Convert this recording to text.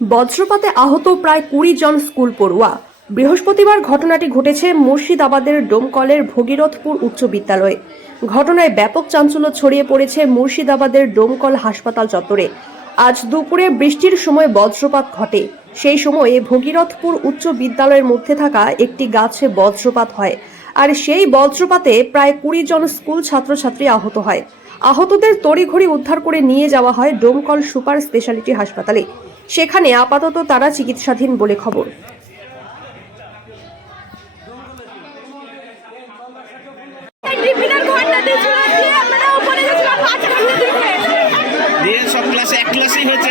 বজ্রপাতে আহত প্রায় কুড়ি জন স্কুল পড়ুয়া। বৃহস্পতিবার ঘটনাটি ঘটেছে মুর্শিদাবাদের ডোমকলের ভগীরথপুর উচ্চ বিদ্যালয়ে। ঘটনায় ব্যাপক চাঞ্চল্য ছড়িয়ে পড়েছে মুর্শিদাবাদের ডোমকল হাসপাতাল চত্বরে। আজ দুপুরে বৃষ্টির সময় বজ্রপাত ঘটে। সেই সময়ে ভগীরথপুর উচ্চ বিদ্যালয়ের মধ্যে থাকা একটি গাছে বজ্রপাত হয়। আর সেই বজ্রপাতে প্রায় কুড়ি জন স্কুল ছাত্রছাত্রী আহত হয়। আহতদের তড়িঘড়ি উদ্ধার করে নিয়ে যাওয়া হয় ডোমকল সুপার স্পেশালিটি হাসপাতালে। সেখানে আপাতত তারা চিকিৎসাধীন বলে খবর। এক ক্লাসেই হয়েছে